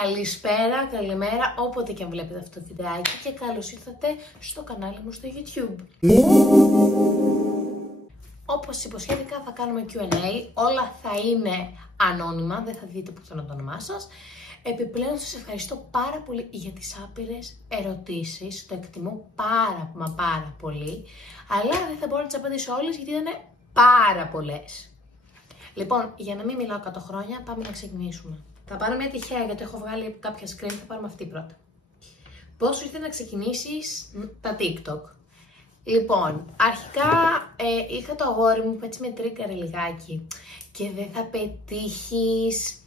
Καλησπέρα, καλημέρα, όποτε και αν βλέπετε αυτό το βιντεάκι και καλώς ήρθατε στο κανάλι μου στο YouTube. Όπως υποσχέθηκα θα κάνουμε Q&A, όλα θα είναι ανώνυμα, δεν θα δείτε πουθενά το όνομά σας. Επιπλέον σας ευχαριστώ πάρα πολύ για τις άπειρες ερωτήσεις, το εκτιμώ πάρα πολύ, αλλά δεν θα μπορώ να τις απαντήσω όλες γιατί ήταν πάρα πολλές. Λοιπόν, για να μην μιλάω 100 χρόνια, πάμε να ξεκινήσουμε. Θα πάρω μια τυχαία γιατί έχω βγάλει κάποια screen, θα πάρουμε αυτή πρώτα. Πώς σου ήρθε να ξεκινήσεις τα TikTok? Λοιπόν, αρχικά είχα το αγόρι μου που έτσι με τρίκαρε λιγάκι και δεν θα πετύχεις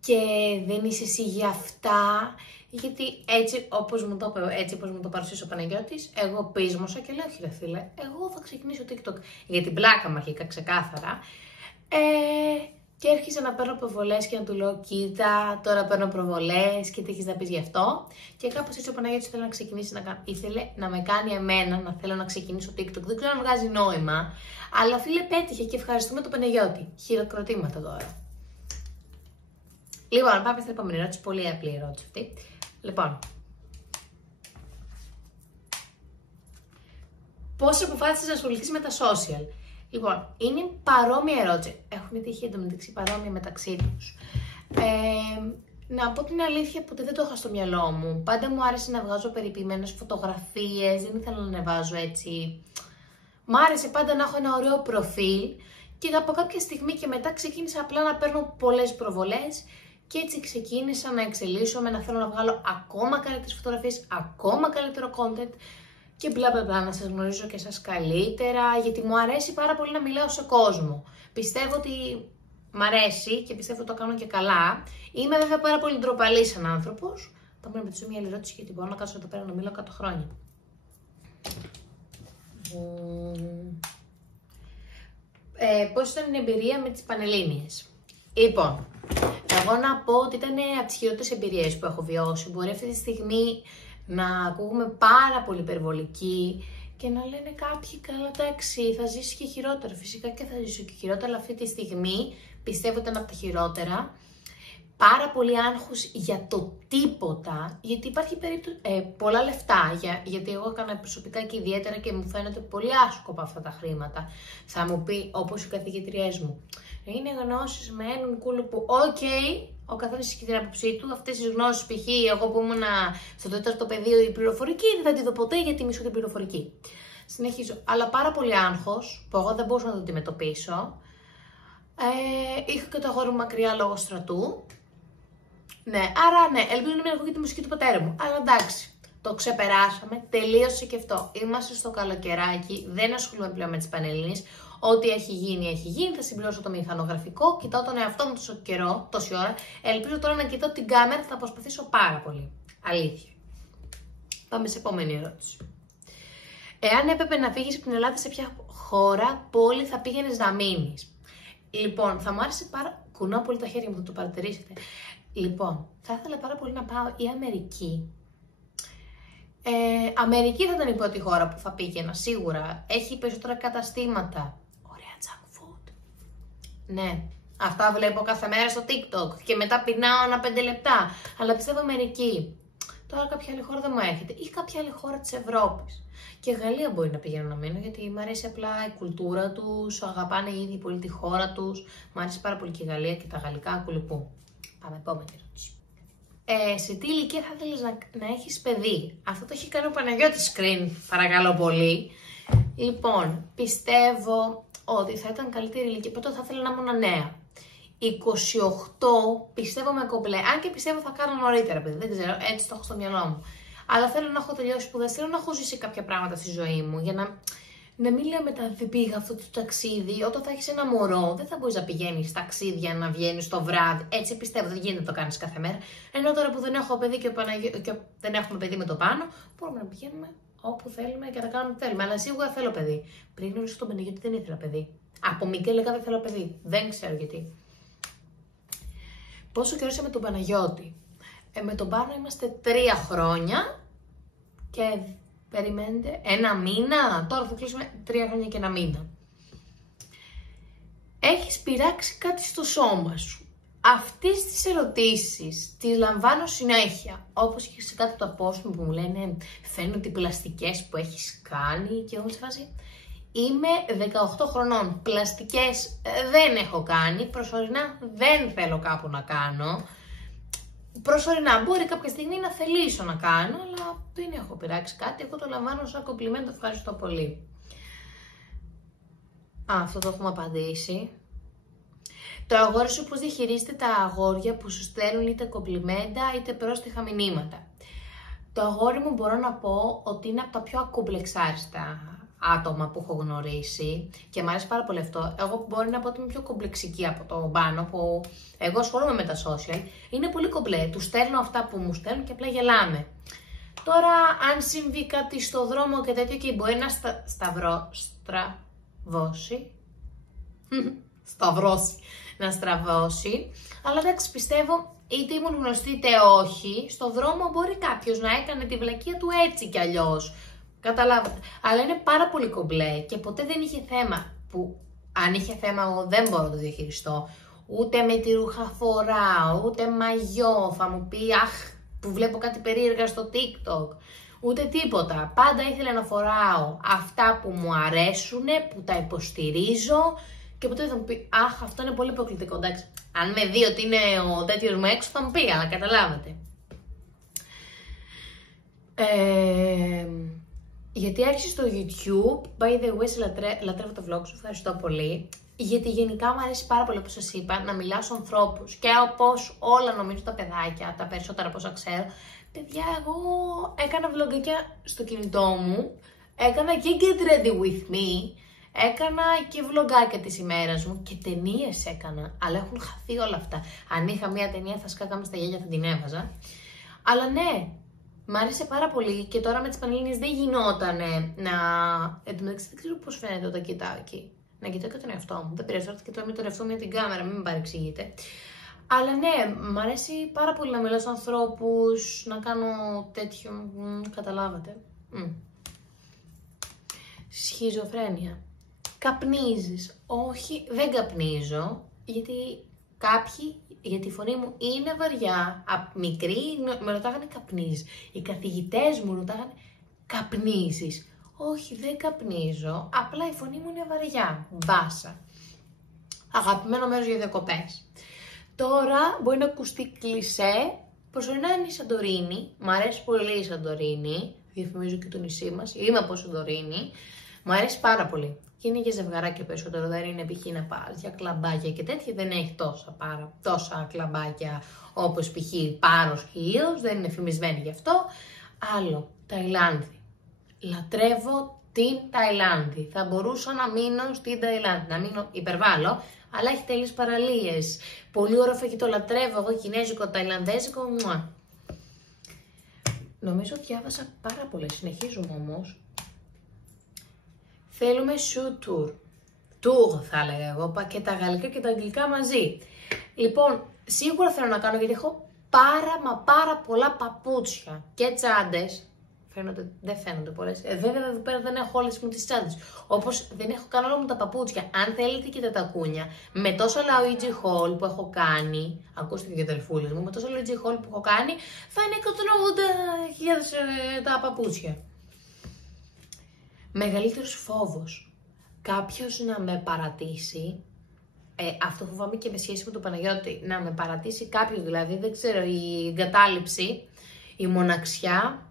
και δεν είσαι εσύ για αυτά. Γιατί έτσι όπως μου το παρουσίασε ο Παναγιώτης, εγώ πείσμωσα και λέω όχι ρε φίλε, εγώ θα ξεκινήσω TikTok για την πλάκα μου αρχικά ξεκάθαρα. Και έρχισα να παίρνω προβολές και να του λέω κοίτα, τώρα παίρνω προβολές και τι έχεις να πεις γι' αυτό. Και κάπως έτσι ο Παναγιώτης ήθελε να ξεκινήσει ήθελε να με κάνει εμένα να θέλω να ξεκινήσω TikTok. Δεν ξέρω αν βγάζει νόημα, αλλά φίλε πέτυχε και ευχαριστούμε τον Παναγιώτη. Χειροκροτήματα τώρα. Λοιπόν, πάμε στην επόμενη ερώτηση, πολύ απλή ερώτηση αυτή. Λοιπόν, πώς αποφάσισες να ασχοληθείς με τα social? Λοιπόν, είναι παρόμοια ερώτηση. Έχουν τύχει εντωμεταξύ παρόμοια μεταξύ τους. Να πω την αλήθεια που δεν το είχα στο μυαλό μου. Πάντα μου άρεσε να βγάζω περιποιημένες φωτογραφίες, δεν ήθελα να ανεβάζω έτσι. Μ' άρεσε πάντα να έχω ένα ωραίο προφίλ και από κάποια στιγμή και μετά ξεκίνησα απλά να παίρνω πολλές προβολές και έτσι ξεκίνησα να εξελίσσομαι, να θέλω να βγάλω ακόμα καλύτερες φωτογραφίες, ακόμα καλύτερο content. Και μπλα να σας γνωρίζω και σας καλύτερα, γιατί μου αρέσει πάρα πολύ να μιλάω σε κόσμο. Πιστεύω ότι μ' αρέσει και πιστεύω ότι το κάνω και καλά. Είμαι βέβαια πάρα πολύ ντροπαλή σαν άνθρωπος. Πάμε να ρωτήσω μια άλλη ερώτηση, γιατί μπορώ να κάτσω εδώ πέρα να μιλάω 100 χρόνια. Πώς ήταν η εμπειρία με τις Πανελλήνιες? Λοιπόν, εγώ να πω ότι ήταν από τις χειρότερες εμπειρίες που έχω βιώσει. Μπορεί αυτή τη στιγμή να ακούγουμε πάρα πολύ υπερβολική και να λένε κάποιοι καλά εντάξει θα ζήσει και χειρότερα. Φυσικά και θα ζήσω και χειρότερα, αλλά αυτή τη στιγμή πιστεύω ότι είναι από τα χειρότερα. Πάρα πολύ άγχος για το τίποτα, γιατί υπάρχει πολλά λεφτά, γιατί εγώ έκανα προσωπικά και ιδιαίτερα και μου φαίνεται πολύ άσκοπα αυτά τα χρήματα. Θα μου πει όπως οι καθηγητριές μου, είναι γνώσεις με έναν κούλου που ο καθένας έχει την άποψή του. Αυτές τις γνώσεις, π.χ. εγώ που ήμουν στο 4ο πεδίο η πληροφορική, δεν θα τη δω ποτέ γιατί μισώ την πληροφορική. Συνεχίζω. Αλλά πάρα πολύ άγχος, που εγώ δεν μπορούσα να το αντιμετωπίσω. Είχα και το αγόρι μου μακριά λόγω στρατού. Ναι, άρα ναι, ελπίζω να μην ακούγεται τη μουσική του πατέρα μου. Αλλά εντάξει, το ξεπεράσαμε, τελείωσε και αυτό. Είμαστε στο καλοκαιράκι, δεν ασχολούμαι πλέον με τις Πανελλήνιες. Ό,τι έχει γίνει, θα συμπληρώσω το μηχανογραφικό. Κοιτάω τον εαυτό μου τόσο καιρό, τόση ώρα. Ελπίζω τώρα να κοιτάω την κάμερα, θα προσπαθήσω πάρα πολύ. Αλήθεια. Πάμε σε επόμενη ερώτηση. Εάν έπρεπε να φύγεις από την Ελλάδα, σε ποια χώρα, πόλη θα πήγαινες να μείνεις? Λοιπόν, θα μου άρεσε κουνάω πολύ τα χέρια μου, θα το παρατηρήσετε. Λοιπόν, θα ήθελα πάρα πολύ να πάω η Αμερική. Αμερική θα ήταν η πρώτη χώρα που θα πήγαινα, σίγουρα. Έχει περισσότερα καταστήματα. Ωραία junk food. Ναι, αυτά βλέπω κάθε μέρα στο TikTok και μετά πεινάω ανά 5 λεπτά. Αλλά πιστεύω Αμερική. Τώρα κάποια άλλη χώρα δεν μου έρχεται. Ή κάποια άλλη χώρα της Ευρώπης. Και Γαλλία μπορεί να πηγαίνω να μείνω, γιατί μου αρέσει απλά η κουλτούρα τους, αγαπάνε ήδη πολύ τη χώρα τους. Μου αρέσει πάρα πολύ και η Γαλλία και τα γαλλικά κουλουπού. Πάμε, επόμενη ερώτηση. Σε τι ηλικία θα ήθελες να έχεις παιδί? Αυτό το έχει κάνει ο Παναγιώτης screen, παρακαλώ πολύ. Λοιπόν, πιστεύω ότι θα ήταν καλύτερη ηλικία. Πρώτα θα ήθελα να ήμουν νέα. 28 πιστεύω με κομπλέ. Αν και πιστεύω θα κάνω νωρίτερα παιδί, δεν ξέρω, έτσι το έχω στο μυαλό μου. Αλλά θέλω να έχω τελειώσει σπουδές, θέλω να έχω ζήσει κάποια πράγματα στη ζωή μου για να μην λέω μετά δεν πήγα αυτό το ταξίδι. Όταν θα έχεις ένα μωρό, δεν θα μπορείς να πηγαίνεις ταξίδια, να βγαίνεις το βράδυ. Έτσι πιστεύω, δεν γίνεται να το κάνεις κάθε μέρα. Ενώ τώρα που δεν έχω παιδί και δεν έχουμε παιδί με το πάνω, μπορούμε να πηγαίνουμε όπου θέλουμε και να κάνουμε ό,τι θέλουμε. Αλλά σίγουρα θέλω παιδί. Πριν γνωρίσω τον Παναγιώτη δεν ήθελα παιδί. Από μικρή έλεγα δεν θέλω παιδί. Δεν ξέρω γιατί. Πόσο καιρό είσαι με τον Παναγιώτη? Με τον Πάνο είμαστε 3 χρόνια και περιμένετε 1 μήνα. Τώρα θα κλείσουμε 3 χρόνια και 1 μήνα. Έχεις πειράξει κάτι στο σώμα σου? αυτές τις ερωτήσεις τις λαμβάνω συνέχεια. Όπως και σε κάτι από τα post μου που μου λένε φαίνονται οι πλαστικές που έχεις κάνει και εγώ σε φάση είμαι 18 χρονών. Πλαστικές δεν έχω κάνει, προσωρινά δεν θέλω κάπου να κάνω. Προσωρινά μπορεί κάποια στιγμή να θελήσω να κάνω, αλλά δεν έχω πειράξει κάτι. Εγώ το λαμβάνω σαν κομπλιμέντο, ευχαριστώ πολύ. Αυτό το έχουμε απαντήσει. Το αγόρι σου πώς διαχειρίζεται τα αγόρια που σου στέλνουν είτε κομπλιμέντα είτε πρόστιχα μηνύματα. Το αγόρι μου μπορώ να πω ότι είναι από τα πιο ακομπλεξάριστα άτομα που έχω γνωρίσει και μου αρέσει πάρα πολύ αυτό. Εγώ μπορεί να πω ότι είμαι πιο κομπλεξική από το πάνω, που εγώ ασχολούμαι με τα social. Είναι πολύ κομπλέ. Του στέλνω αυτά που μου στέλνουν και απλά γελάμε. Τώρα, αν συμβεί κάτι στο δρόμο και τέτοιο και μπορεί να να στραβώσει, αλλά εντάξει, πιστεύω είτε ήμουν γνωστή είτε όχι, στο δρόμο μπορεί κάποιος να έκανε τη βλακεία του έτσι κι αλλιώς. Καταλάβατε. Αλλά είναι πάρα πολύ κομπλέ και ποτέ δεν είχε θέμα. Που αν είχε θέμα, εγώ δεν μπορώ να το διαχειριστώ. Ούτε με τη ρούχα φοράω, ούτε μαγιό. Θα μου πει, αχ, που βλέπω κάτι περίεργα στο TikTok. Ούτε τίποτα. Πάντα ήθελα να φοράω αυτά που μου αρέσουν, που τα υποστηρίζω. Και ποτέ θα μου πει, αχ, αυτό είναι πολύ προκλητικό. Εντάξει, αν με δει ότι είναι ο τέτοιος μου έξω, θα μου πει, αλλά καταλάβατε. Γιατί άρχισε στο YouTube, by the way, λατρεύω το vlog σου, ευχαριστώ πολύ. Γιατί γενικά μου αρέσει πάρα πολύ, όπως σας είπα, να μιλάω στους ανθρώπους. Και όπως όλα νομίζω τα παιδάκια, τα περισσότερα από όσα ξέρω. Παιδιά, εγώ έκανα vlogάκια στο κινητό μου, έκανα και get ready with me, έκανα και vlogάκια της ημέρας μου και ταινίες έκανα, αλλά έχουν χαθεί όλα αυτά. Αν είχα μια ταινία θα σκάγαμε στα γέλια, θα την έβαζα. Αλλά ναι, μ' άρεσε πάρα πολύ και τώρα με τις Πανελλήνιες δεν γινότανε να... Εν τω μεταξύ δεν ξέρω πώς φαίνεται όταν κοιτάω εκεί. Να κοιτάω και τον εαυτό μου. Δεν πειράζει, τώρα θα κοιτάω με τον εαυτό μου για την κάμερα, μην με παρεξηγείτε. Αλλά ναι, μ' αρέσει πάρα πολύ να μιλάω στους ανθρώπους, να κάνω τέτοιο, καταλάβατε. Σχιζοφρένεια. Καπνίζεις? Όχι, δεν καπνίζω, γιατί η φωνή μου είναι βαριά. Από μικρή με ρωτάγανε καπνίζεις. Οι καθηγητές μου ρωτάγανε καπνίζεις? Όχι, δεν καπνίζω, απλά η φωνή μου είναι βαριά, μπάσα. Αγαπημένο μέρος για διακοπές. Τώρα μπορεί να ακουστεί κλισέ, προσωρινά είναι η Σαντορίνη, μ' αρέσει πολύ η Σαντορίνη, διαφημίζω και το νησί μας, είμαι από Σαντορίνη, μου αρέσει πάρα πολύ. Και είναι για ζευγαράκια περισσότερο, δεν είναι π.χ. να πας για κλαμπάκια και τέτοια, δεν έχει τόσα κλαμπάκια όπως π.χ. Πάρος και Ίος, δεν είναι φημισμένη γι' αυτό. Άλλο, Ταϊλάνδη. Λατρεύω την Ταϊλάνδη. Θα μπορούσα να μείνω στην Ταϊλάνδη, να μείνω υπερβάλλω, αλλά έχει τέλειες παραλίες. Πολύ ωραίο φαγητό, λατρεύω εγώ κινέζικο, ταϊλανδέζικο, μουα. Νομίζω διάβασα πάρα πολλές, συνεχίζουμε όμως. Θέλουμε shoe tour. Tour θα έλεγα εγώ, και τα γαλλικά και τα αγγλικά μαζί. Λοιπόν, σίγουρα θέλω να κάνω γιατί έχω πάρα πολλά παπούτσια και τσάντες. Δεν φαίνονται πολλές. Βέβαια εδώ πέρα δεν έχω όλες μου τις τσάντες. Όπως δεν έχω καν όλα μου τα παπούτσια. Αν θέλετε και τα τακούνια, με τόσο Luigi haul που έχω κάνει, ακούστε και αδερφούλες μου, με τόσο Luigi haul που έχω κάνει, θα είναι 180.000 τα παπούτσια. Μεγαλύτερος φόβος. Κάποιος να με παρατήσει, αυτό φοβάμαι και με σχέση με τον Παναγιώτη, να με παρατήσει κάποιος δηλαδή, δεν ξέρω, η εγκατάλειψη, η μοναξιά,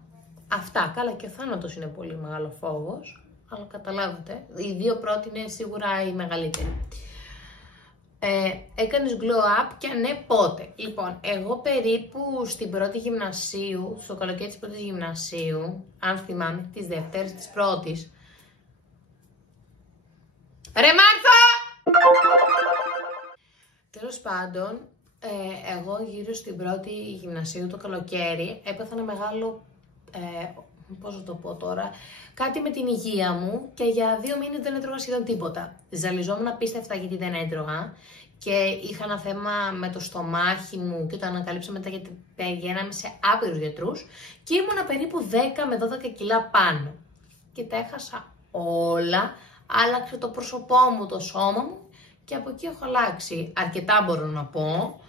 αυτά. Καλά, και ο θάνατος είναι πολύ μεγάλο φόβος, αλλά καταλάβατε, οι δύο πρώτοι είναι σίγουρα οι μεγαλύτεροι. Έκανες glow up και ναι, πότε? Λοιπόν, εγώ περίπου στην πρώτη γυμνασίου, στο καλοκαίρι της πρώτης γυμνασίου, αν θυμάμαι, της Δευτέρας της πρώτης. Ρε Μάρθα! Τέλος πάντων, εγώ γύρω στην πρώτη γυμνασίου το καλοκαίρι έπαθα ένα μεγάλο, πώς θα το πω τώρα, κάτι με την υγεία μου και για 2 μήνες δεν έτρωγα σχεδόν τίποτα. Ζαλιζόμουν απίστευτα γιατί δεν έτρωγα και είχα ένα θέμα με το στομάχι μου και το ανακαλύψα μετά γιατί πηγαίναμε σε άπειρους γιατρούς και ήμουνα περίπου 10 με 12 κιλά πάνω. Και τα έχασα όλα, άλλαξε το πρόσωπό μου, το σώμα μου και από εκεί έχω αλλάξει αρκετά μπορώ να πω.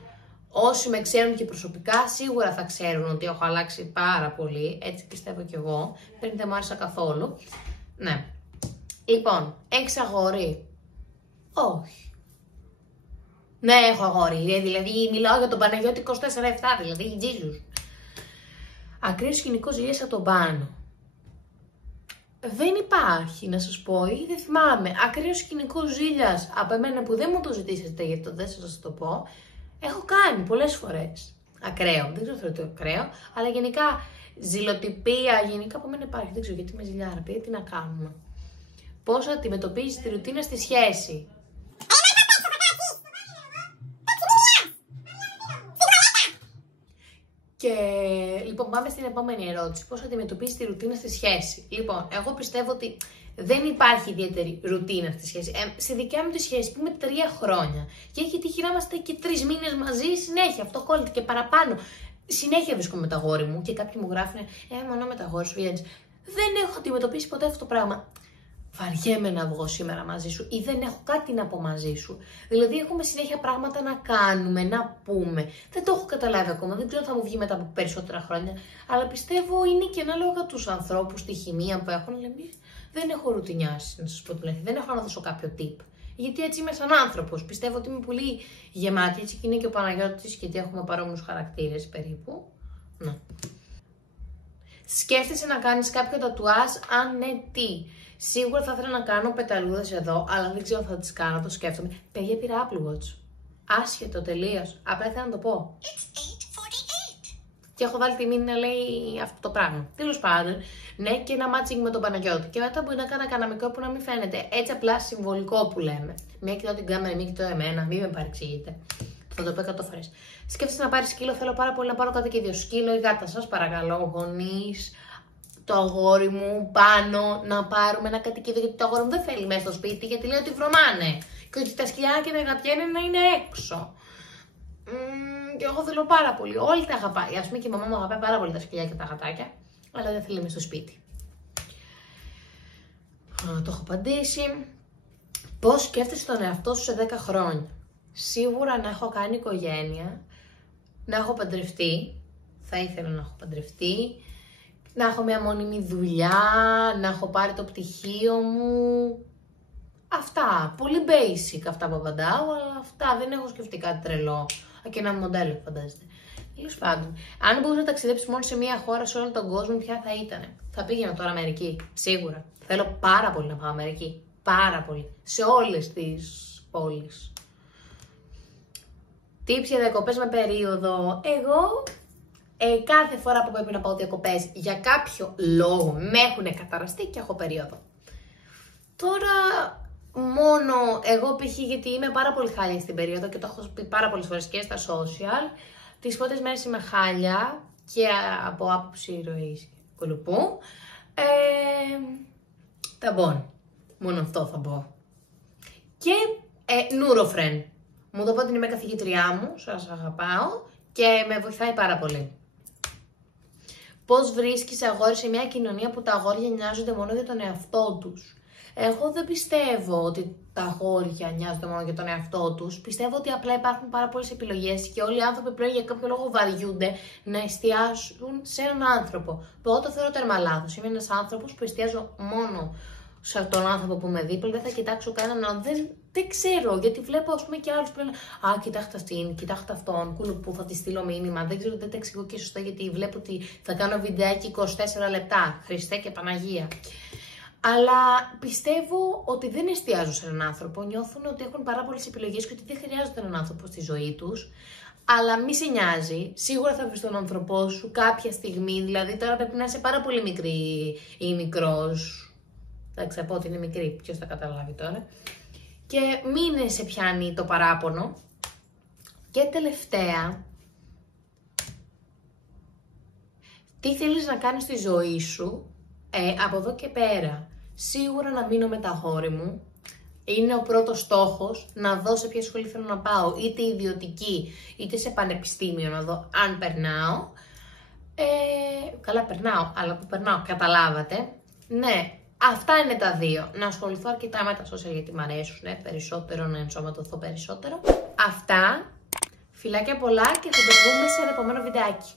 Όσοι με ξέρουν και προσωπικά, σίγουρα θα ξέρουν ότι έχω αλλάξει πάρα πολύ. Έτσι πιστεύω κι εγώ. Πριν δεν μου άρεσα καθόλου. Ναι. Λοιπόν, έχεις αγόρι? Όχι. Ναι, έχω αγόρι. Δηλαδή, μιλάω για τον Παναγιώτη 24/7, δηλαδή, Jesus. Ακραίο σκηνικό ζήλιας από τον πάνω. Δεν υπάρχει, να σας πω, ή δεν θυμάμαι. Ακραίο σκηνικό ζήλιας από εμένα που δεν μου το ζητήσετε, γιατί το δεν σας το πω. Έχω κάνει πολλές φορές. Ακραίο. Δεν ξέρω αν είναι ακραίο, αλλά γενικά ζηλοτυπία, γενικά από μένα υπάρχει. Δεν ξέρω γιατί με ζηλιάρα, τι να κάνουμε. Πώς αντιμετωπίζεις τη ρουτίνα στη σχέση? Και λοιπόν, πάμε στην επόμενη ερώτηση. Πώς αντιμετωπίζεις τη ρουτίνα στη σχέση? Λοιπόν, εγώ πιστεύω ότι δεν υπάρχει ιδιαίτερη ρουτίνα στη σχέση. Στη δικιά μου τη σχέση, πούμε 3 χρόνια. Και έχει τύχει να είμαστε και 3 μήνες μαζί συνέχεια. Αυτό κόλλεται και παραπάνω. Συνέχεια βρίσκομαι με τα γόρι μου και κάποιοι μου γράφουν μόνο με τα γόρι σου βγαίνεις. Δεν έχω αντιμετωπίσει ποτέ αυτό το πράγμα. Βαριέμαι να βγω σήμερα μαζί σου ή δεν έχω κάτι να πω μαζί σου. Δηλαδή, έχουμε συνέχεια πράγματα να κάνουμε, να πούμε. Δεν το έχω καταλάβει ακόμα, δεν ξέρω αν θα μου βγει μετά από περισσότερα χρόνια. Αλλά πιστεύω είναι και ανάλογα για τους ανθρώπους, τη χημεία που έχουν. Αλλά δεν έχω ρουτινιάσει, να σας πω την αλήθεια. Δεν έχω να δώσω κάποιο tip. Γιατί έτσι είμαι σαν άνθρωπος. Πιστεύω ότι είμαι πολύ γεμάτη, έτσι και είναι και ο Παναγιώτης, γιατί έχουμε παρόμοιους χαρακτήρες περίπου. Ναι. Σκέφτεσαι να κάνεις κάποιο τατουάζ? Αν ναι, τι? Σίγουρα θα ήθελα να κάνω πεταλούδες εδώ, αλλά δεν ξέρω αν θα τις κάνω, το σκέφτομαι. Παιδιά, πήρα Apple Watch. Άσχετο τελείως. Απλά ήθελα να το πω. Και έχω βάλει τιμή να λέει αυτό το πράγμα. Τέλος πάντων, ναι, και ένα matching με τον Παναγιώτη. Και μετά μπορεί να κάνω κανονικό που να μην φαίνεται. Έτσι απλά συμβολικό που λέμε. Μία κοιτάω την κάμερα, μία κοιτάω εμένα, μην με παρεξηγείτε. Θα το πω 100 φορές. Σκέφτεσαι να πάρει σκύλο? Θέλω πάρα πολύ να πάρω κάτι και 2 σκύλο ή γάτα. Σας παρακαλώ, γονείς. Το αγόρι μου πάνω να πάρουμε ένα κατοικίδιο, γιατί το αγόρι μου δεν θέλει μέσα στο σπίτι, γιατί λέει ότι βρωμάνε. Και ότι τα σκυλιά και τα γατιά είναι να είναι έξω. Και εγώ θέλω πάρα πολύ. Όλοι τα αγαπάει. Ας πούμε και η μαμά μου αγαπάει πάρα πολύ τα σκυλιά και τα γατάκια, αλλά δεν θέλει μέσα στο σπίτι. Το έχω απαντήσει. Πώς σκέφτεσαι τον εαυτό σου σε 10 χρόνια? Σίγουρα να έχω κάνει οικογένεια, να έχω παντρευτεί. Θα ήθελα να έχω παντρευτεί. Να έχω μια μόνιμη δουλειά, να έχω πάρει το πτυχίο μου. Αυτά. Πολύ basic αυτά που απαντάω, αλλά αυτά. Δεν έχω σκεφτεί κάτι τρελό. Και ένα μοντέλο, φαντάζεστε. Τέλος πάντων, αν μπορούσα να ταξιδέψεις μόνο σε μια χώρα σε όλο τον κόσμο, ποια θα ήταν? Θα πήγαινα τώρα Αμερική. Σίγουρα. Θέλω πάρα πολύ να πάω Αμερική. Πάρα πολύ. Σε όλες τις πόλεις. Tips για διακοπές με περίοδο? Εγώ. Κάθε φορά που πρέπει να πάω διακοπές για κάποιο λόγο με έχουν καταραστεί και έχω περίοδο. Τώρα μόνο εγώ π.χ. γιατί είμαι πάρα πολύ χάλια στην περίοδο και το έχω πει πάρα πολλές φορές και στα social. Τις πρώτες μέρες είμαι χάλια και από άποψη ροής κολουπού. Ταμπών. Μόνο αυτό θα πω. Και Νουροφρεν. Μου το πω ότι είμαι καθηγήτριά μου, σας αγαπάω και με βοηθάει πάρα πολύ. Πώς βρίσκεις αγόρι σε μια κοινωνία που τα αγόρια νοιάζονται μόνο για τον εαυτό τους? Εγώ δεν πιστεύω ότι τα αγόρια νοιάζονται μόνο για τον εαυτό τους. Πιστεύω ότι απλά υπάρχουν πάρα πολλές επιλογές και όλοι οι άνθρωποι πλέον για κάποιο λόγο βαριούνται να εστιάσουν σε έναν άνθρωπο. Που εγώ το θεωρώ τέρμα λάθος. Είμαι ένας άνθρωπος που εστιάζω μόνο σε τον άνθρωπο που με δίπλα, δεν θα κοιτάξω κανέναν. Δεν ξέρω, γιατί βλέπω ας πούμε και άλλους που λένε «Α, κοιτάξτε αυτήν, κοιτάξτε αυτόν, κουλουπού, θα τη στείλω μήνυμα». Δεν ξέρω, δεν τα εξηγώ και σωστά, γιατί βλέπω ότι θα κάνω βιντεάκι 24 λεπτά. Χριστέ και Παναγία. Αλλά πιστεύω ότι δεν εστιάζουν σε έναν άνθρωπο. Νιώθουν ότι έχουν πάρα πολλές επιλογές και ότι δεν χρειάζονται έναν άνθρωπο στη ζωή τους. Αλλά μη σε νοιάζει. Σίγουρα θα βρεις τον άνθρωπό σου κάποια στιγμή. Δηλαδή, τώρα πρέπει να είσαι πάρα πολύ μικρή ή μικρός. Εντάξει, θα πω ότι είναι μικρή. Ποιος θα καταλάβει τώρα. Και μην σε πιάνει το παράπονο. Και τελευταία, τι θέλεις να κάνεις στη ζωή σου από εδώ και πέρα? Σίγουρα να μείνω με τα αγόρι μου. Είναι ο πρώτος στόχος, να δω σε ποια σχολή θέλω να πάω, είτε ιδιωτική, είτε σε πανεπιστήμιο, να δω αν περνάω. Καλά περνάω, αλλά που περνάω, καταλάβατε. Ναι, αυτά είναι τα δύο. Να ασχοληθώ αρκετά με τα social γιατί μου αρέσουν περισσότερο, να ενσωματωθώ περισσότερο. Αυτά. Φιλάκια πολλά και θα το πούμε σε ένα επόμενο βιντεάκι.